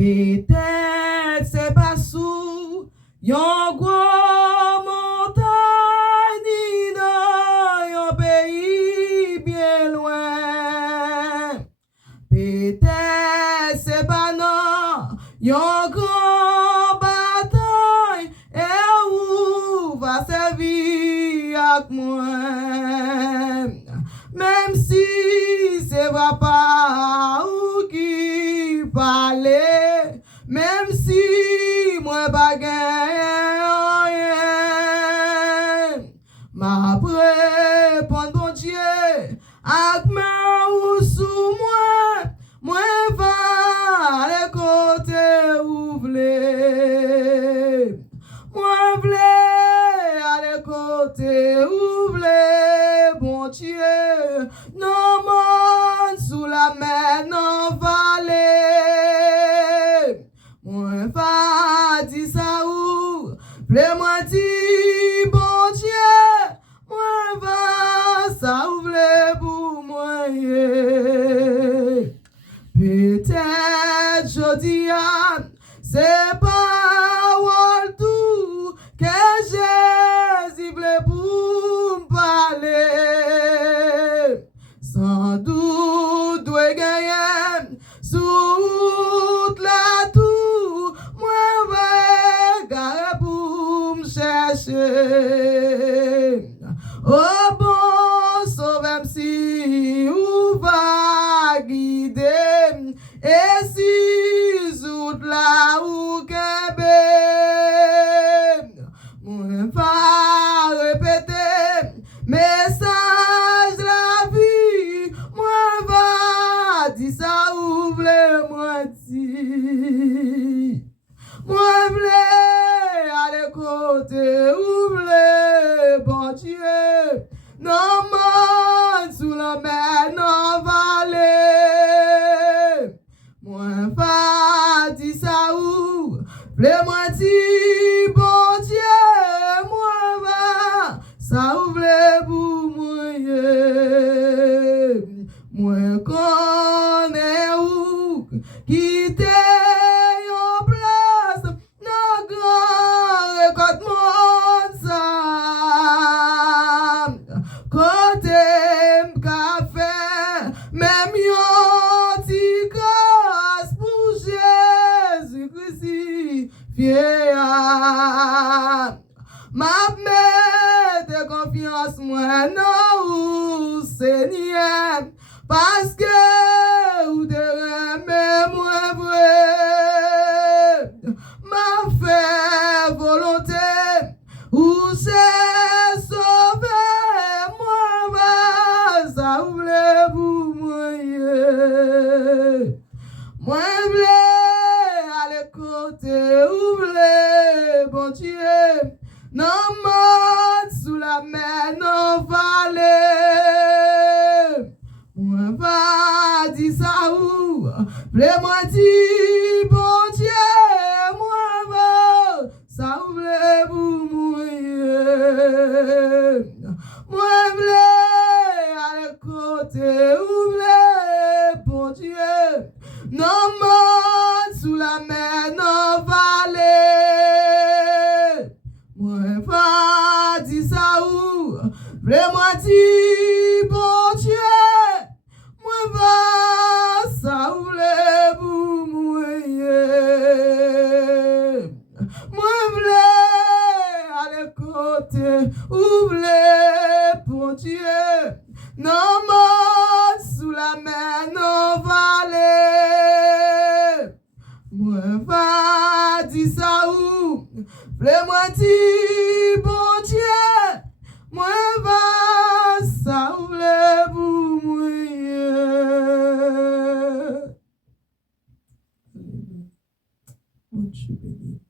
Peut-être c'est pas sous yon gros montagne ni dans yon pays bien loin. Peut-être c'est pas non yon grand bataille et où va servir avec moi. Même si c'est papa ou qui parle, même si moi pas rien, m'a répondre bon Dieu, avec main ou sous moi va aller côté où vle, moi vle aller côté où vle, bon Dieu, non mon sous la mer, non vallée, moi va dire ça où, vle moi dit bon Dieu, moi va ça où vle pour moi. Peut-être je dis c'est pas tout que Jésus voulait pour me parler. Sans doute doit gagner sous la tour, moi vais garer pour me chercher. Oh bon, sauve-moi si ou va guider, et si zout la ou kebe, moi va répéter message la vie, moi va dire ça ou vle moi dire, moi vle aller côté ou vle bon Dieu, non man sous la mer non vallée, moi va dire ça ou vle moi dire bon Dieu, moi va ça ou vle pour moi, moi connais ou quitter yon place dans grand récolte monde ça, côté m'ka fait même yon ti grâce pour Jésus-Christ fier. Ma mette confiance moi non Seigneur, parce que ou te remets moi vrai, ma fait volonté ou c'est sauver moi va ça ouvre pour moi, moi vle aller côté ouvre bon Dieu, non mort sous la mer non vallée, moi va dire ça où vle moi dire bon Dieu, moi va ça ouvre pour moi, moi vle aller côté ouvre bon Dieu, non mort sous la mer non vallée, moi va dire ça où vle moi dire bon Dieu, moi va ça ouvre pour moi, moi vle aller côté ouvre bon Dieu, non mort sous la mer non vallée, moi va dire ça où vle moi dire bon Dieu, moi va ça ouvre pour moi. Mon Dieu béni.